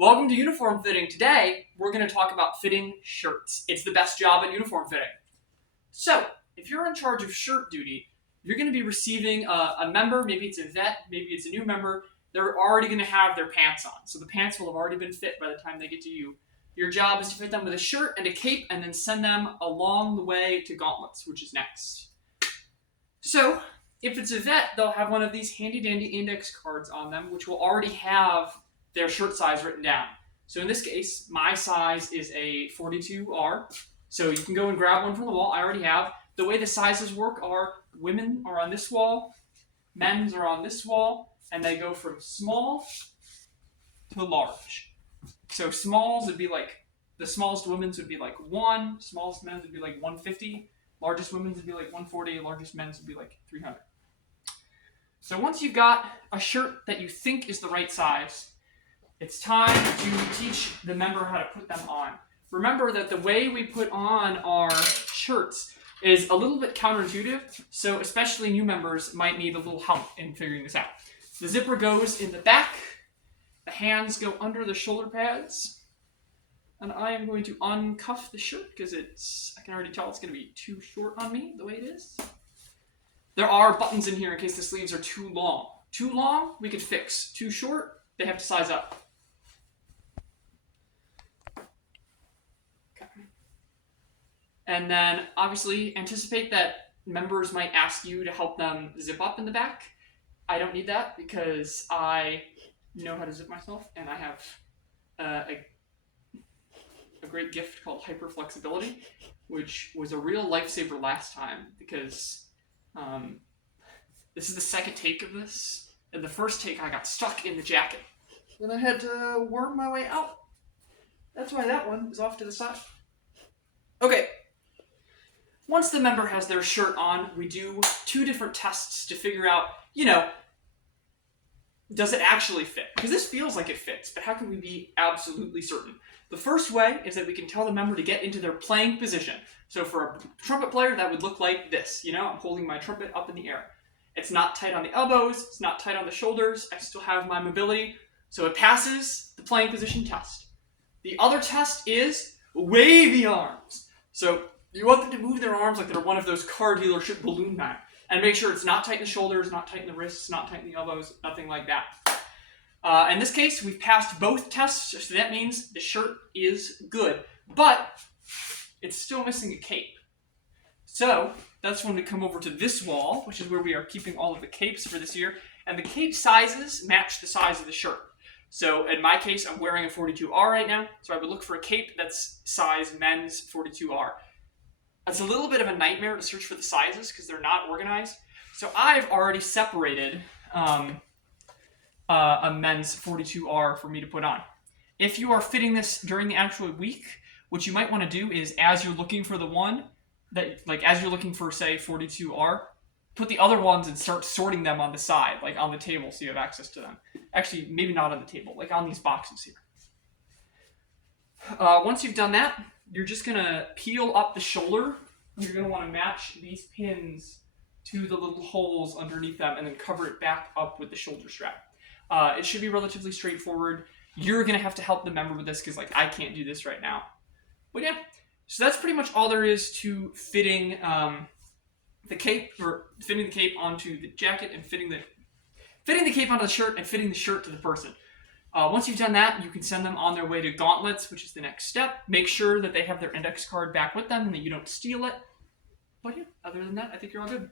Welcome to Uniform Fitting. Today, we're going to talk about fitting shirts. It's the best job at uniform fitting. So, if you're in charge of shirt duty, you're going to be receiving a member, maybe it's a vet, maybe it's a new member, they're already going to have their pants on. So the pants will have already been fit by the time they get to you. Your job is to fit them with a shirt and a cape and then send them along the way to gauntlets, which is next. So, if it's a vet, they'll have one of these handy-dandy index cards on them, which will already have their shirt size written down. So in this case, my size is a 42R. So you can go and grab one from the wall. I already have. The way the sizes work are women are on this wall, men's are on this wall, and they go from small to large. So smalls would be like, the smallest women's would be like 1, smallest men's would be like 150, largest women's would be like 140, largest men's would be like 300. So once you've got a shirt that you think is the right size, it's time to teach the member how to put them on. Remember that the way we put on our shirts is a little bit counterintuitive, so especially new members might need a little help in figuring this out. The zipper goes in the back, the hands go under the shoulder pads, and I am going to uncuff the shirt because I can already tell it's going to be too short on me the way it is. There are buttons in here in case the sleeves are too long. Too long, we could fix. Too short, they have to size up. And then, obviously, anticipate that members might ask you to help them zip up in the back. I don't need that because I know how to zip myself, and I have a great gift called hyperflexibility, which was a real lifesaver last time because this is the second take of this. And the first take, I got stuck in the jacket. Then I had to worm my way out. That's why that one is off to the side. Okay. Once the member has their shirt on, we do 2 different tests to figure out, does it actually fit? Because this feels like it fits, but how can we be absolutely certain? The first way is that we can tell the member to get into their playing position. So for a trumpet player, that would look like this. I'm holding my trumpet up in the air. It's not tight on the elbows, it's not tight on the shoulders, I still have my mobility, so it passes the playing position test. The other test is wave the arms. So you want them to move their arms like they're one of those car dealership balloon men, and make sure it's not tight in the shoulders, not tight in the wrists, not tight in the elbows, nothing like that. In this case, we've passed both tests, so that means the shirt is good, but it's still missing a cape. So that's when we come over to this wall, which is where we are keeping all of the capes for this year, and the cape sizes match the size of the shirt. So in my case, I'm wearing a 42R right now, so I would look for a cape that's size men's 42R. It's a little bit of a nightmare to search for the sizes because they're not organized. So I've already separated a men's 42R for me to put on. If you are fitting this during the actual week, what you might want to do is as you're looking for the one, as you're looking for, say, 42R, put the other ones and start sorting them on the side, like on the table so you have access to them. Actually, maybe not on the table, like on these boxes here. Once you've done that, you're just going to peel up the shoulder. You're going to want to match these pins to the little holes underneath them and then cover it back up with the shoulder strap. It should be relatively straightforward. You're going to have to help the member with this because I can't do this right now. But yeah, so that's pretty much all there is to fitting the cape, or fitting the cape onto the jacket and fitting the cape onto the shirt and fitting the shirt to the person. Once you've done that, you can send them on their way to gauntlets, which is the next step. Make sure that they have their index card back with them and that you don't steal it. But yeah, other than that, I think you're all good.